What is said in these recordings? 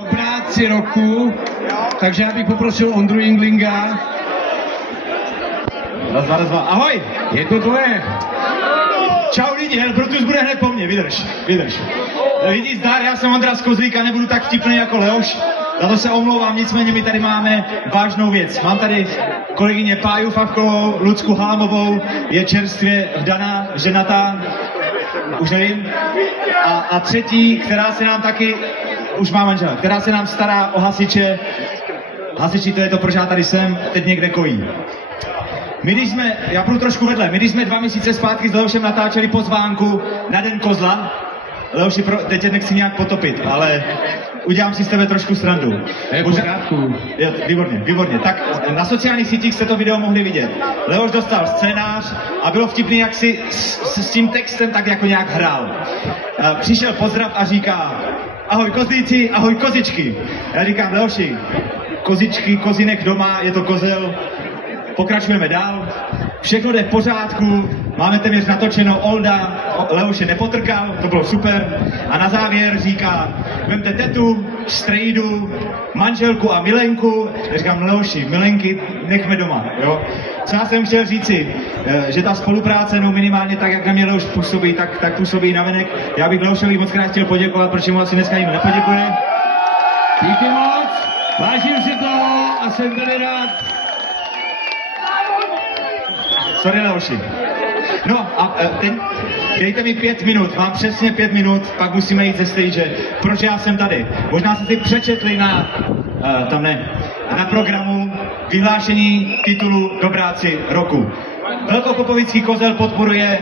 Dobráci roku, takže já bych poprosil Ondru Jinglinga. Raz, dva. Ahoj! Je to tvoje. Čau lidi, Brutus bude hned po mně, vydrž. Lidi, zdar, já jsem Ondra z Kozlíka, nebudu tak vtipný jako Leoš, za to se omlouvám, nicméně my tady máme vážnou věc. Mám tady kolegyně Páju Favkovou, Lucku Halamovou, je čerstvě vdaná, ženatá, už nevím, a třetí, která se nám taky, už má manžela, která se nám stará o hasiče. Hasiči, to je to, proč já tady jsem, teď někde kojí. Já půjdu trošku vedle, my když jsme 2 měsíce zpátky s Leošem natáčeli pozvánku na Den kozla, Leoši, teď tě nechci nějak potopit, ale udělám si s tebe trošku srandu. Výborně. Tak na sociálních sítích jste to video mohli vidět. Leoš dostal scénář a bylo vtipný, jak si s tím textem tak jako nějak hrál. Přišel pozdrav a říká: ahoj kozlíci, ahoj kozičky. Já říkám: Leoši, kozičky, kozinek doma, je to kozel. Pokračujeme dál, všechno jde v pořádku, máme téměř natočeno, Olda, Leoše nepotrkal, to bylo super. A na závěr říká: vemte tetu, strejdu, manželku a milenku. Já říkám: Leoši, milenky nechme doma, jo. Co já jsem chtěl říci, že ta spolupráce, no minimálně tak, jak na mě Leoš působí, tak působí navenek. Já bych Leošovi moc krát chtěl poděkovat, protože mu asi dneska nikdo nepoděkuje. Díky moc, vážím si toho a jsem tady rád. Sorry, Leoši. No a teď dejte mi 5 minut, mám přesně 5 minut, pak musíme jít ze stage. Proč já jsem tady? Možná jste si přečetli na programu vyhlášení titulu Dobráci roku. Velkopopovický kozel podporuje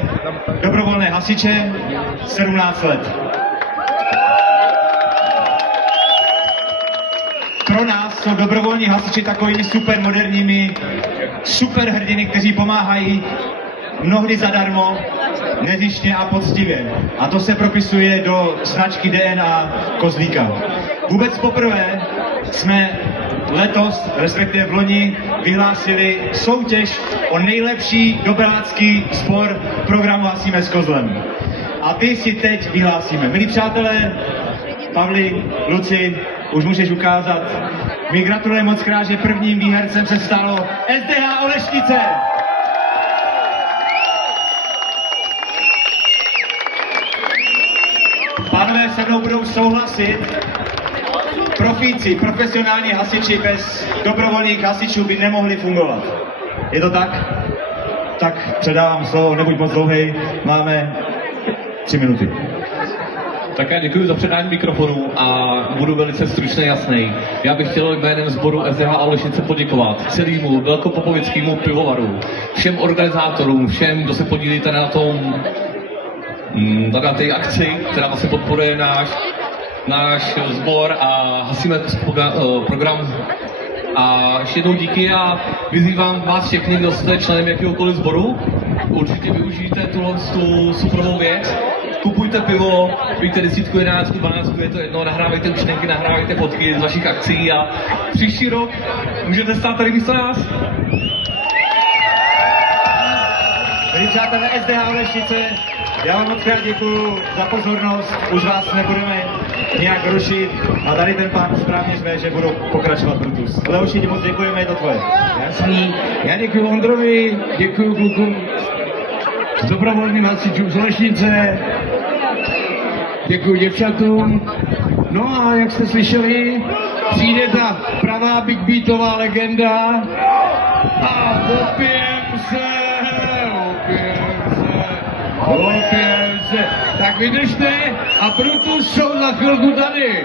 dobrovolné hasiče 17 let. Pro nás jsou dobrovolní hasiči takovými supermoderními superhrdiny, kteří pomáhají mnohdy zadarmo, nezištně a poctivě. A to se propisuje do značky DNA Kozlíka. Vůbec poprvé jsme letos, respektive v loni, vyhlásili soutěž o nejlepší dobelácký sbor programu Hasíme s kozlem. A ty si teď vyhlásíme. Milí přátelé, Pavli, Luci, už můžeš ukázat. My gratulujeme moc krát, že prvním výhercem se stalo SDH Olešnice. Pánové se mnou budou souhlasit. Profíci, profesionální hasiči bez dobrovolných hasičů by nemohli fungovat. Je to tak? Tak předávám slovo, nebuď moc dlouhej, máme 3 minuty. Tak já děkuji za předání mikrofonu a budu velice stručně jasný. Já bych chtěl jménem sboru SDH Olešnice poděkovat celému velkopopovickému pivovaru, všem organizátorům, všem, kdo se podílíte na tom, na té akci, která vlastně podporuje náš sbor a hasíme program. A ještě jednou díky a vyzývám vás všechny, kdo jste členem jakéhokoliv sboru, určitě využijte tu superovou věc. Kupujte pivo, víte 10, 11, 12, je to jedno, nahrávejte účtenky, nahrávejte fotky z vašich akcí a příští rok můžete stát tady místo nás. Milí přátelé SDH Olešnice, já vám moc krát děkuju za pozornost, už vás nebudeme nějak rušit a tady ten pán správně řve, že budou pokračovat Brutus. Leoši, ti moc děkujeme, je to tvoje. Jasný, já děkuju Ondrovi, děkuju klukům s dobrovolným hasičům z Olešnice, děkuji děvčatům. No a jak jste slyšeli, přijde ta pravá big beatová legenda a opijeme se. Tak vydržte a Brutus jsou za chvilku tady.